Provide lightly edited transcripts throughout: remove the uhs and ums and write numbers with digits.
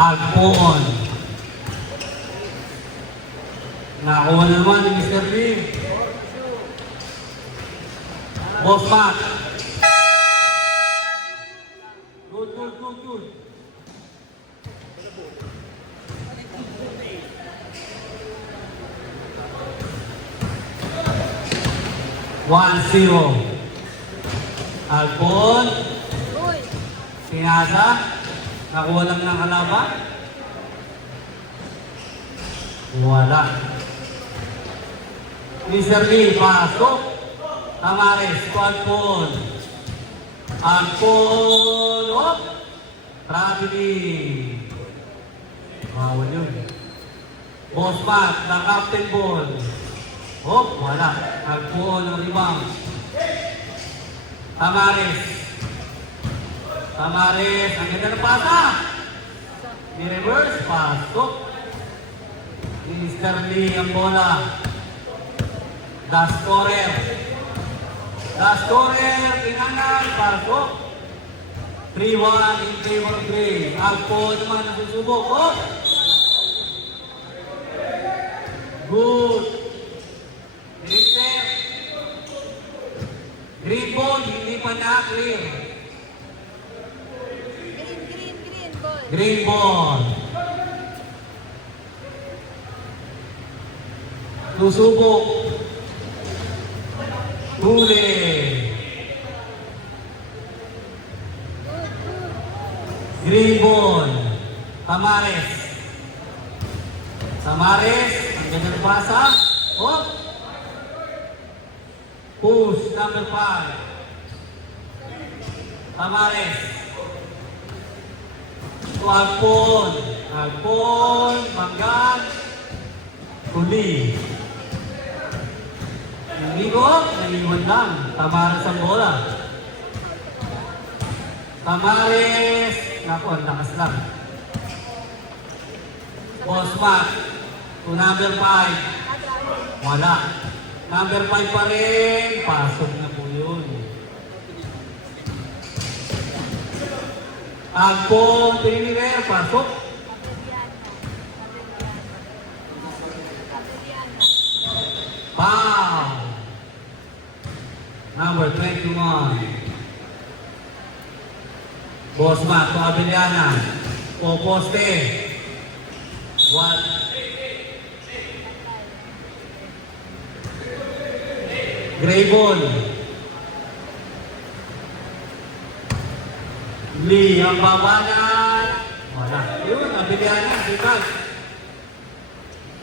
Agpoon. Nakuha na naman ni Mr. Lee. Boss Mac. Good. 1-0. Agpoon. Pinasa. Nakuha lang ng kalaban. Wala. Mr. Lee, pasok. Tamares, Agpoon. Agpoon. Oh! Traveling. Bawal yun. Boss Mac, na captain ball. Oh, wala. Agpoon ng rebound. Tamares. Tamares, ang ganda ng pasa. Ni-reverse, pasok. Mr. Lee ang bola. The scorer. Tinangan, pasok. 3-1 in favor of Gray. Agpoon naman nasusubok. Oh! Good. Green ball, hindi pa na-clear. Green ball. Susubok. Huli. Green ball. Tamares. Tamares. Ang ganda ng basa. Oh! Push, number 5. Tamares. Agpoon. Agpoon. Manggan. Huli. Hindi ko, naiwan lang. Tamares ang bola. Tamares. Naku, ang lakas lang. Boss Mac. To number 5. Wala. Number 5 pa rin. Pasok na po yun. Agpoon. Trinidad. Pasok. Foul. Number 21. Boss Mac, to Abiliana. O poste. 1. Gray ball. Lee ang babanan. Wala. Yun, Abiliana. Sikat.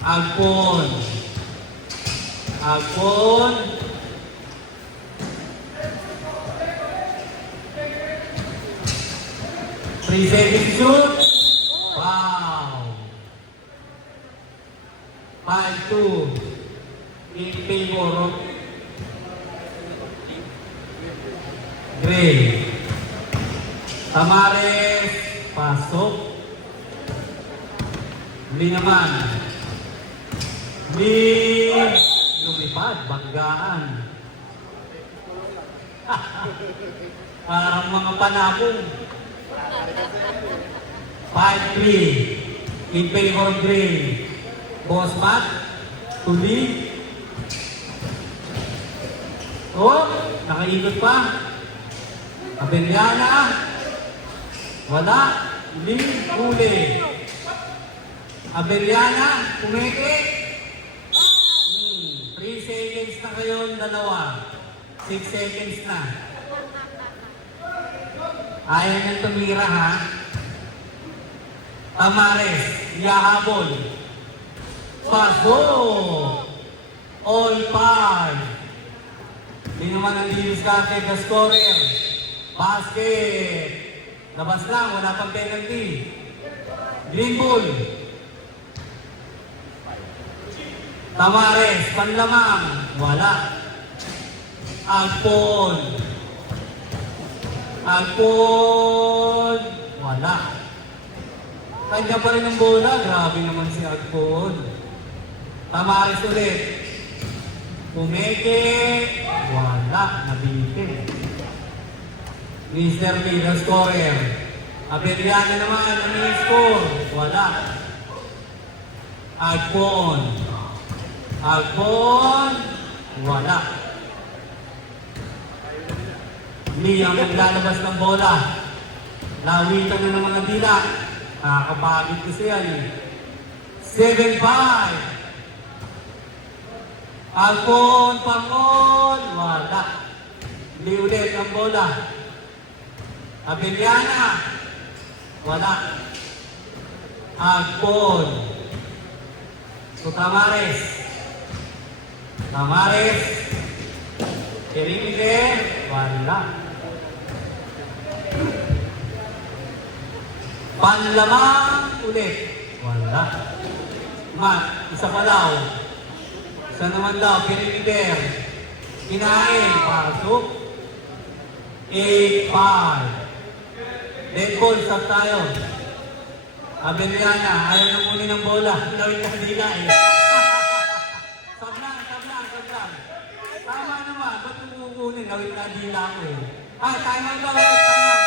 Agpoon. Agpoon. Pre-setting shoot. Wow. 5-2. In favor of Gray. Tamares. Pasok. Lee naman. Lee. Lumipad. Banggaan. Parang mga panabong. 5-3 in favor of Gray. Boss Mac, Tuli. Oh, nakaikot pa. Abiliana. Wala. Lee, huli. Abiliana, kumeke. 3 seconds na kayo, dalawa. 6 seconds na. Ayaw niyang tumira, ha? Tamares, yahabol. Pasok. All five. Hindi naman ang diniscarte the scorer. Basket. Labas lang, wala pang penalty. Green ball. Tamares, panlamang. Wala. Agpoon. Agpoon. Wala. Kanya pa rin ang bola. Grabe naman si Agpoon. Tamares ulit. Pumeke. Wala. Nabitin. Mr. Lee, the scorer. Abeliana naman, ang score. Wala. Agpon. Agpon. Wala. Lee ang naglalabas ng bola. Lawitan na ng mga dila. Nakakapagod kasi yan eh. 7-5. Agpon, Pangon. Wala. Lee ulit ang bola. Abeliana. Wala. Agpon. So, Tamares. Tamares. Kirimide. Wala. Panlamang ulit. Wala. Mat. Isa pa daw. Isa naman daw. Kirimide. Kinain. Pasok. 8-5. Dead ball, stop tayo. Abeliana, ayaw na muli ng bola. Lawin ka dila eh. Stop lang. Tama naman, ba't kukunin? Lawin ka dila ko eh. Time out daw, time out.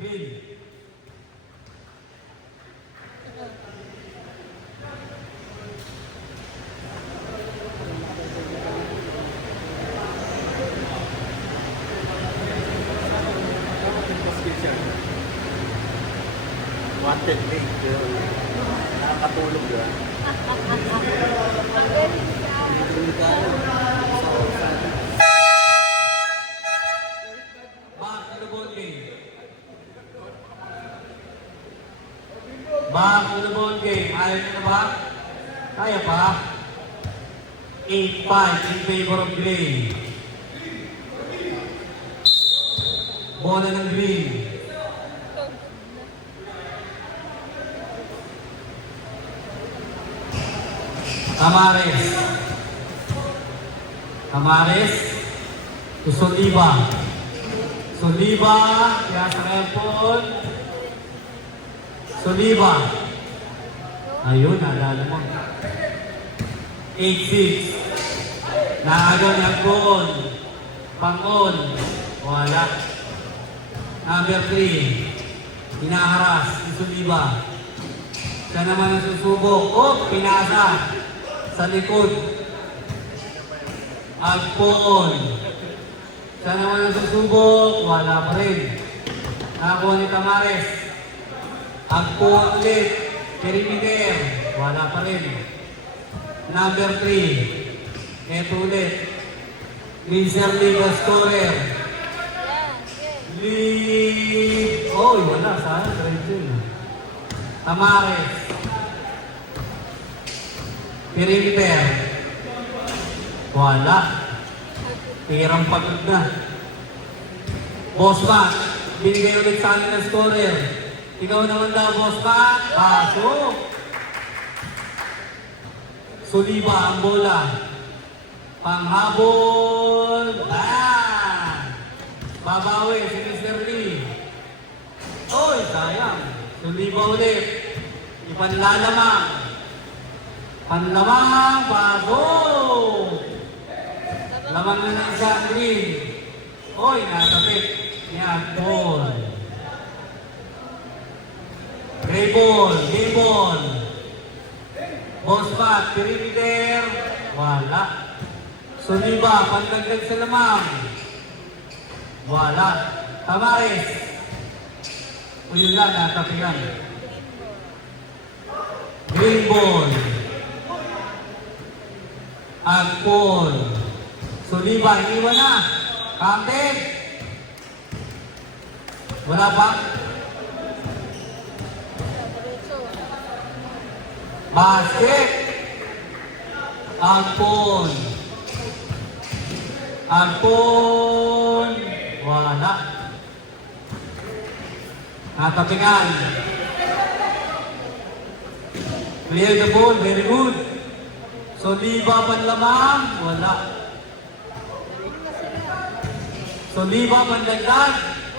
Green. Wanted link, nakakatulog yun. Back to the ball game. Back to the ball game. Ayaw nyo na ba? Kaya pa? 8-5 in favor of Green. Bola ng Green. Tamares. Tamares. To Soliva. Soliva. Kaya sa airport. Soliva. Ayun, naalala mo. 8-6. Naagaw ni Agpon. Pangon. Wala. Number 3. Hinaharas si Soliva. Siya naman ang susubok. Oh, pinasa. Sa likod. Agpon. Siya naman ang susubok. Wala pa rin. Nakakuha ni Tamares. Agpon ulit. Perimeter. Wala pa rin. Number 3. Ito ulit. Leaser Liga scorer. Lead. Oh, wala. Sana. Tamares. Perimeter. Wala. Tirang pagod na. Boss Mac. Binigay ulit sa amin ng scorer. Ikaw naman daw, Boss Mac. Pasok. Soliva ang bola. Panghabol. Babawi si Mr. Lee. Oy, sayang. Soliva ulit. Ipanlalamang. Panlamang, pasok! Lamang na ng isang Green. Oy, natapit. Yan, ball. Gray ball, gray ball. Boss Pat, perimeter. Wala. Soliva, pandagdag sa lamang. Wala. Tamares. Uy, lang, natapigan. Green ball. Agpon. Soliva, iniwan na. Captain. Wala pa. Basket. Agpon. Agpon. Wala. Natapingan. Clear the ball. Very good. Soliva panlamang. Wala. Soliva panlagdag.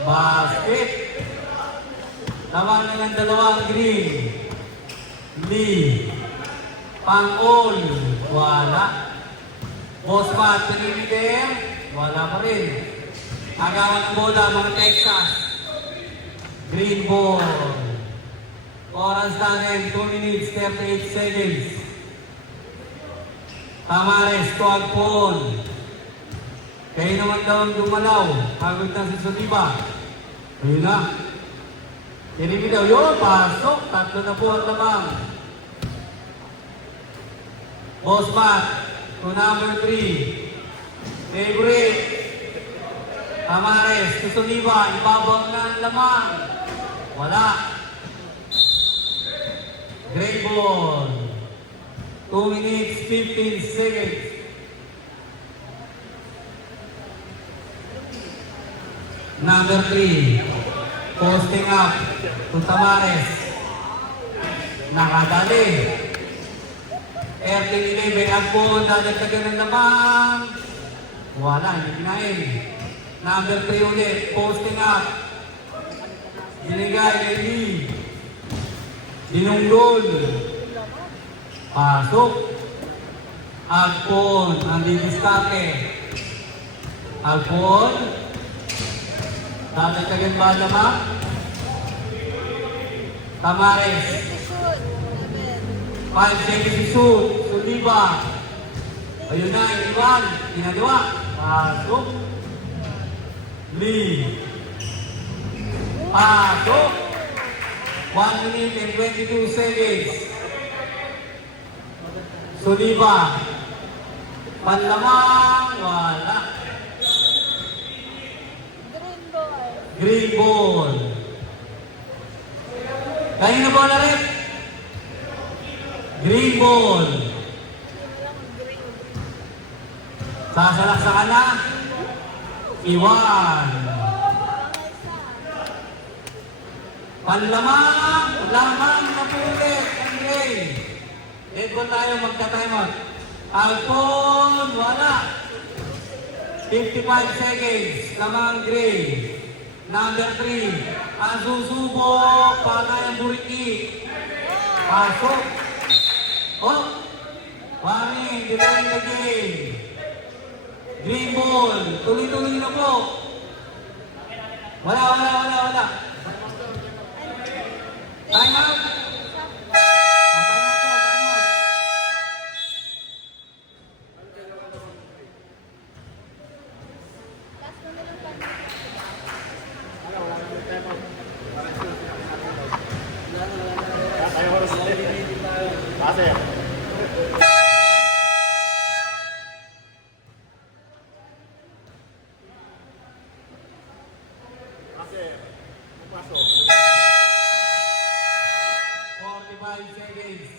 Basket. Lamang na ng dalawang Green. Lee. Pang-all. Wala. Boss Pat, perimeter. Wala pa rin. Agawan ng bola, mga Texas. Green ball. Oras natin, 2 minutes, 38 seconds. Tamares, 12 ball. Kayo naman daw ang gumalaw. Pagod na si Soliba. Ayun na. Tinigil daw yun, pasok. 3 na po ang lamang. Boss Matt, to number 3. Favorite. Tamares, to Soliba. Ibabaw na ang lamang. Wala. Great ball. 2 minutes, 15 seconds. Number 3, posting up to Tamares. Nakadali. Airting 11, ang po, dadagdagan ng lamang. Wala, hindi kinain. Number 3 ulit, posting up. Binigay kay Lee. Dinunggol. Pasok. Agpon, ang didiskarte. Agpon. Dadagdagan ba lamang? Tamares. 5 seconds shoot. Soliba. Ayun na, iniwan. Ginagawa. Pasok. Lee. Pasok. 1 minute and 22 seconds. Soliba. Panlamang. Wala. Green ball. Kanina bola rin. Green ball. Sasalaksakan na. Iwan. Panlamang. Lamang na pulit. Andre. Dead ball tayo, magka-timeout. Alpon. Wala. 55 seconds. Lamang Gray. Number 3, ang susubok, panay ang buriki. Pasok. Oh, Wami, delay the game. Green ball, tuloy-tuloy na po. Wala. Time out. Ate. Pasok. 45 seconds.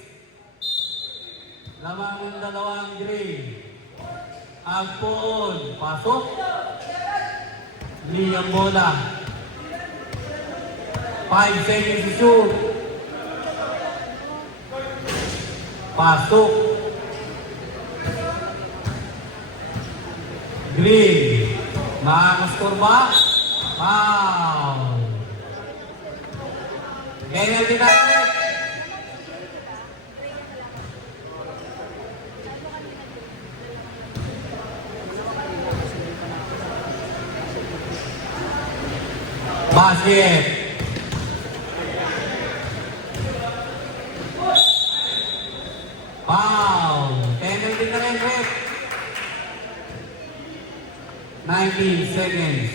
Lamang ng dalawang green. Agpon, pasok. Lee ang bola. 5 seconds to shoot. Pasok. Green. Makakascore ba? Foul. Penalty tayo. Basket. Foul. Penalty na rin, Rick. 19 seconds.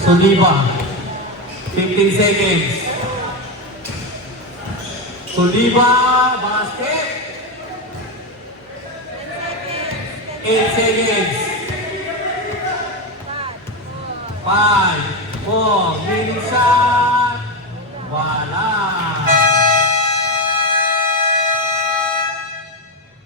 Soliba. 15 seconds. Soliba, basket. 8 seconds. 5, 4, winning shot. Wala.